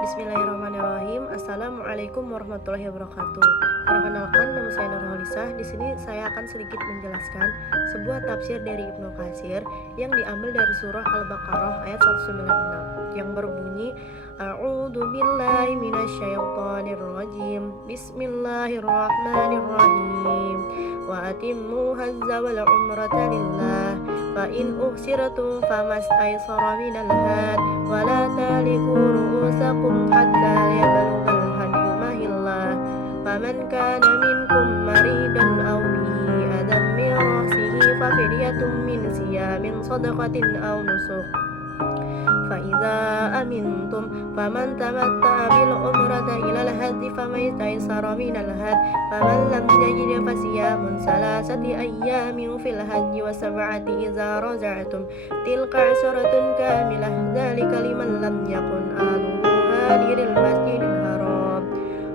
Bismillahirrahmanirrahim. Assalamualaikum warahmatullahi wabarakatuh. Perkenalkan, nama saya Nurhalisah. Di sini saya akan sedikit menjelaskan sebuah tafsir dari Ibnu Katsir yang diambil dari surah Al-Baqarah ayat 196 yang berbunyi A'udzu billahi minasyaitonir rajim. Bismillahirrahmanirrahim. Wa atimmu hajja wal umrata lillah. Fa in uhsiratum famastaysara minal had wa la taliku ru'usakum hatta yablughal hadyu mahillah. Faman kana minkum maridan aw bihi adam min ra'sihi fa fidyatun min siyamin shadaqatin aw nusuk. فإذا أمنتم فمن تمتع بالعمرة إلى الحج فما استيسر من الهدي فمن لم يجد فصيام ثلاثة أيام في الحج وسبعة إذا رجعتم تلك عشرة كاملة ذلك لمن لم يكن أهله حاضر المسجد الحرام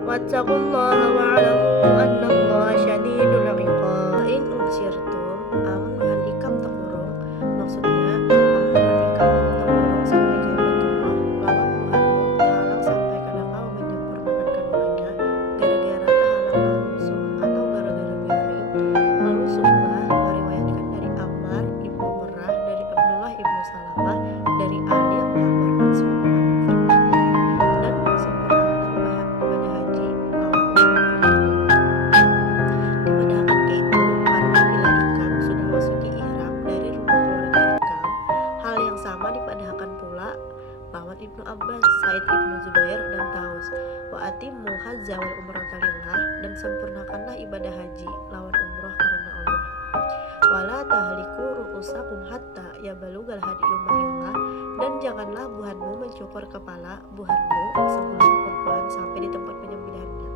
واتقوا الله واعلموا أن الله شديد العقاب. إن أبصرتم amun bahan ikam terkurung, maksudnya Ibnu Abbas, Said Ibnu Zubair, dan Taus. Wa atimmu hajja wal umrata lillah, dan sempurnakanlah ibadah haji lawan umroh karena Allah. Wala tahliku ru'usakum hatta yabalugal hadyu mahillah, dan janganlah buhanmu mencukur kepala buhanmu sebelum kurban sampai di tempat penyembelihannya.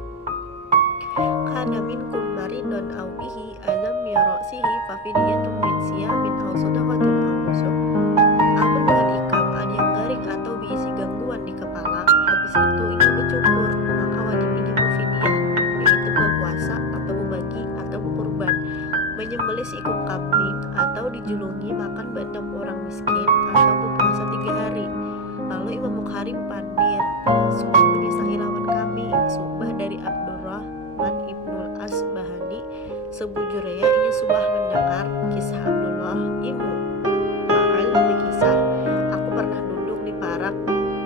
Kana minkum maridun aw bihi adam min ra'sihi fa fidyatun min siyamin aw shadaqatun aw nusuk. Amun bahan ikam ada yang garing atau diisi gangguan di kepala, habis itu ingin bercukur, maka wajib ingin berfidyah, yaitu berpuasa atau berbagi atau berkurban, menyembelih seekor kambing atau dijulungi makan bandam orang miskin atau berpuasa 3 hari. Lalu Imam Bukhari pandir Subah mengisahi lawan kami Subah dari Abdurrahman Ibnul Asbahani sebujurnya ini Subah mendengar kisah Abdullah Ibnu Ma'al berkisah, aku pernah duduk di parak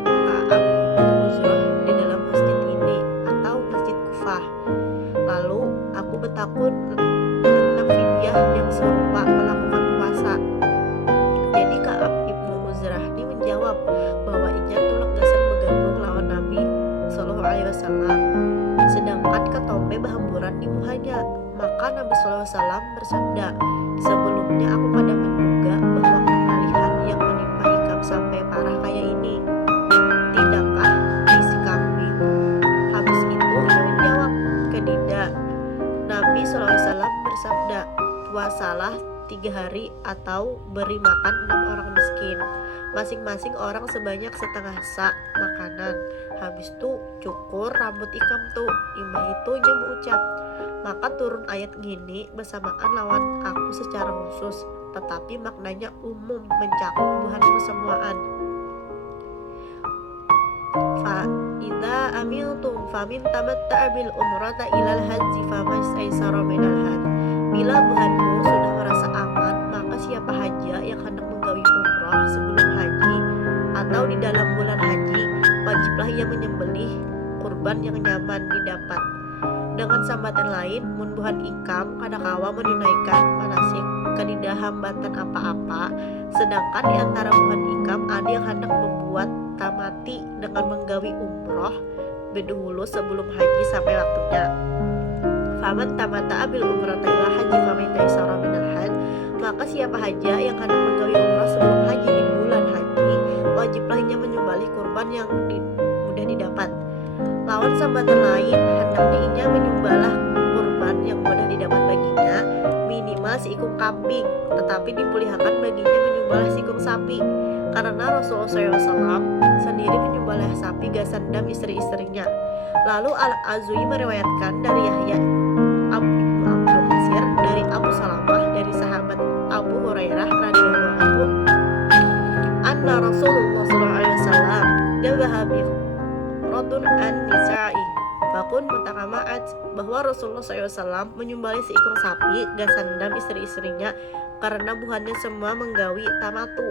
Ka'ab bin Uzrah di dalam masjid ini atau masjid Kufah. Lalu aku bertakun tentang fidyah yang serupa melakukan puasa. Jadi Ka'ab Ibnu Uzrah ini menjawab bahwa inya tulak dasar bergabung lawan Nabi Sallallahu Alaihi Wasallam, sedangkan ketombe bahamburan di muhanya. Maka Nabi Sallallahu Alaihi Wasallam bersabda, sebelumnya aku pada menduga bahwa kepalihan yang menimpa ikam sampai parah kayak ini, tidakkah isi kambing? Habis itu ia menjawab, kedidak. Nabi Sallallahu Alaihi Wasallam bersabda, puasalah 3 hari atau beri makan 6 orang miskin, masing-masing orang sebanyak setengah sak makanan. Habis itu cukur rambut ikam tuh. Imah itu nya berucap, maka turun ayat gini bersamaan lawan aku secara khusus, tetapi maknanya umum mencakup buhan kesemuaan. Fa idza amiltum famin tamatta'a bil umrata ilal haji famastaysara minal had. Bila buhanmu sudah merasa aman, maka siapa haja yang hendak menggawi umrah sebelum haji atau di dalam bulan haji, wajiblah ia menyembelih kurban yang nyaman didapat. Dengan sambatan lain, mun buhan ikam kadakawa menunaikan manasik kadidah hambatan apa-apa, sedangkan di antara buhan ikam ada yang hendak membuat tamati dengan menggawi umroh bedahulu sebelum haji sampai waktunya. Faman tamata bil umrata ila haji famastaysara minal had, maka siapa haja yang hendak menggawi umrah sebelum haji di bulan haji, wajiblah ia menyembelih kurban yang mudah didapat. Lawan sambatan lain, hendaknya ia menyembelih kurban yang mudah didapat baginya minimal seekor kambing, tetapi diperlihatkan baginya menyembelih seekor sapi, karena Rasulullah SAW sendiri menyembelih sapi gasandam istri-istrinya. Lalu Al-Azui meriwayatkan dari Yahya Ibnu Abdul Qasir dari Abu Salamah dari sahabat Abu Hurairah radhiyallahu anhu, anna Rasulullah sallallahu alaihi wasallam jabaha bi auratun an nisa'i. Bakun mutakamaat, bahwa Rasulullah SAW menyembelih seekor sapi dan sandam istri-istrinya karena buhannya semua menggawi tamatu.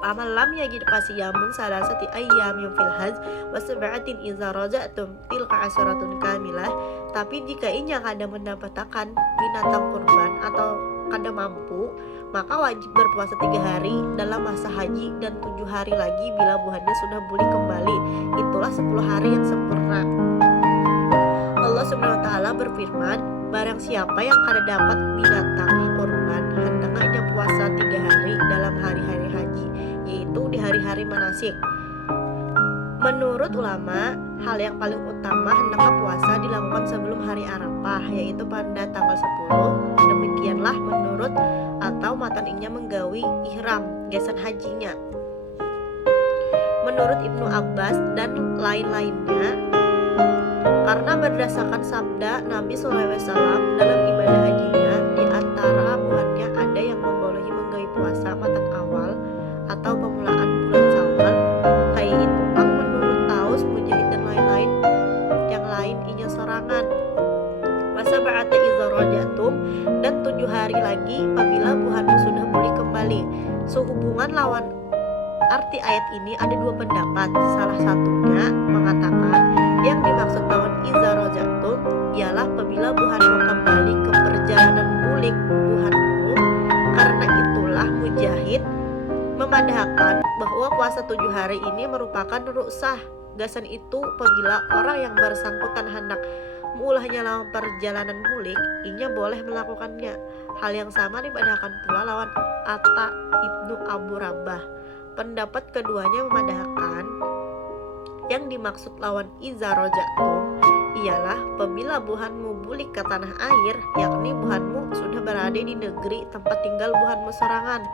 Amal lam yajid fasiyamun salasati ayyamin fil hajj wa sab'atin idza raja'tum tilka asyaratun kamilah. Tapi jika ia kada mendapatkan binatang kurban atau kada mampu, maka wajib berpuasa 3 hari dalam masa haji dan 7 hari lagi bila buhannya sudah pulih kembali. Itulah 10 hari yang sempurna. Allah Subhanahu wa taala berfirman, barang siapa yang kada dapat binatang kurban, hendaknya ia puasa 3 hari dalam hari-hari haji, yaitu di hari-hari manasik. Menurut ulama, hal yang paling utama hendaknya puasa dilakukan sebelum hari Arafah, yaitu pada tanggal 10. Demikianlah menurut atau matan inya menggawi ihram gesan hajinya. Menurut Ibnu Abbas dan lain-lainnya, karena berdasarkan sabda Nabi SAW dalam ibadah hajinya, di antara bulannya ada yang membolehi menggawi puasa matan awal atau pemulaan bulan Syawal, kayak itu pang menurut Taus, Mujahid dan lain-lain yang lain inya sorangan. Masa ba'ata idza rajatum, dan 7 hari lagi apabila buhanmu sudah pulih kembali. Sehubungan lawan arti ayat ini ada 2 pendapat. Salah satunya mengatakan yang dimaksud lawan idza rajatum ialah apabila buhanmu kembali ke perjalanan bulik buhanmu. Karena itulah Mujahid memadahkan bahwa puasa 7 hari ini merupakan ruksah. Gasan itu apabila orang yang bersangkutan hendak mulahnya lawan perjalanan bulik, inya boleh melakukannya. Hal yang sama dipadahkan pula lawan Atta Ibnu Abu Rabah. Pendapat keduanya memadahkan yang dimaksud lawan iza rojatum ialah apabila buhanmu bulik ke tanah air, yakni buhanmu sudah berada di negeri tempat tinggal buhanmu sorangan.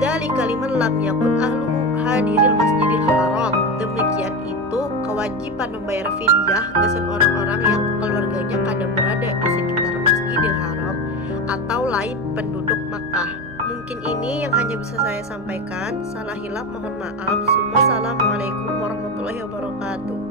Dari kalimat lam yakun ahluhu hadiril masjidil haram. Demikian itu kewajiban membayar fidyah gasan orang-orang yang keluarganya kada berada di sekitar Masjidil Haram atau lain penduduk Makkah. Mungkin ini yang hanya bisa saya sampaikan. Salah hilaf mohon maaf. Assalamualaikum warahmatullahi wabarakatuh.